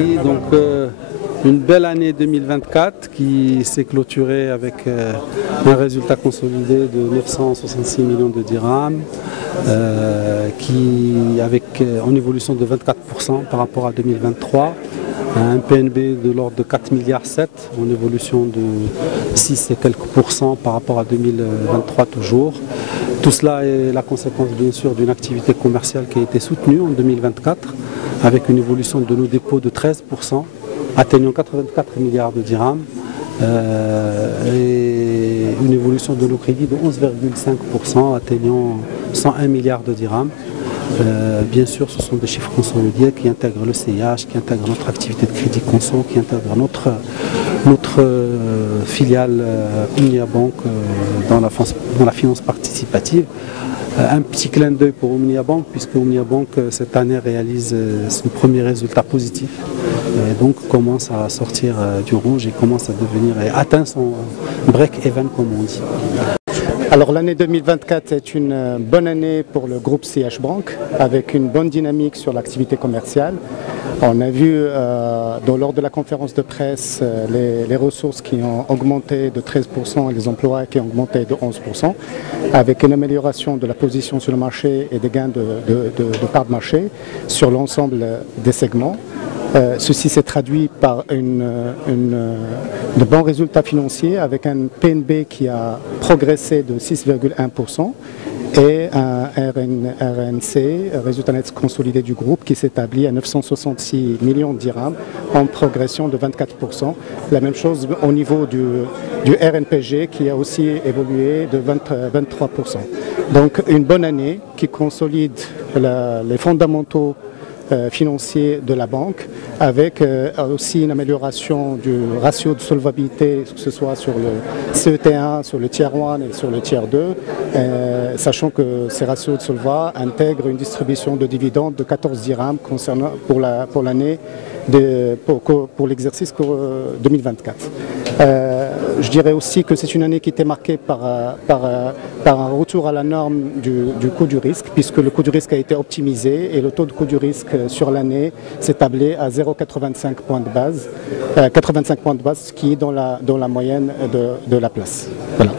Merci. Donc, une belle année 2024 qui s'est clôturée avec un résultat consolidé de 966 millions de dirhams, en évolution de 24% par rapport à 2023. Un PNB de l'ordre de 4,7 milliards en évolution de 6 et quelques pourcents par rapport à 2023 toujours. Tout cela est la conséquence bien sûr d'une activité commerciale qui a été soutenue en 2024 avec une évolution de nos dépôts de 13%, atteignant 84 milliards de dirhams et une évolution de nos crédits de 11,5%, atteignant 101 milliards de dirhams. Bien sûr, ce sont des chiffres consolidés qui intègrent le CIH, qui intègrent notre activité de crédit conso, qui intègrent notre filiale Omnia Bank dans la finance participative. Un petit clin d'œil pour Omnia Bank, puisque Omnia Bank cette année réalise son premier résultat positif et donc commence à sortir du rouge et commence à devenir et atteint son break-even comme on dit. Alors l'année 2024 est une bonne année pour le groupe CH Bank avec une bonne dynamique sur l'activité commerciale. On a vu lors de la conférence de presse les ressources qui ont augmenté de 13% et les emplois qui ont augmenté de 11% avec une amélioration de la position sur le marché et des gains de part de marché sur l'ensemble des segments. Ceci s'est traduit par de bons résultats financiers avec un PNB qui a progressé de 6,1% et un RNC, résultat net consolidé du groupe, qui s'établit à 966 millions de dirhams en progression de 24%. La même chose au niveau du RNPG qui a aussi évolué de 23%. Donc une bonne année qui consolide les fondamentaux financier de la banque avec aussi une amélioration du ratio de solvabilité, que ce soit sur le CET1, sur le tier 1 et sur le tier 2, sachant que ces ratios de solva intègrent une distribution de dividendes de 14 dirhams concernant pour l'année pour l'exercice 2024. Je dirais aussi que c'est une année qui était marquée par un retour à la norme du coût du risque, puisque le coût du risque a été optimisé et le taux de coût du risque sur l'année s'est tablé à 0,85 points de base, 85 points de base, ce qui est dans la moyenne de la place. Voilà.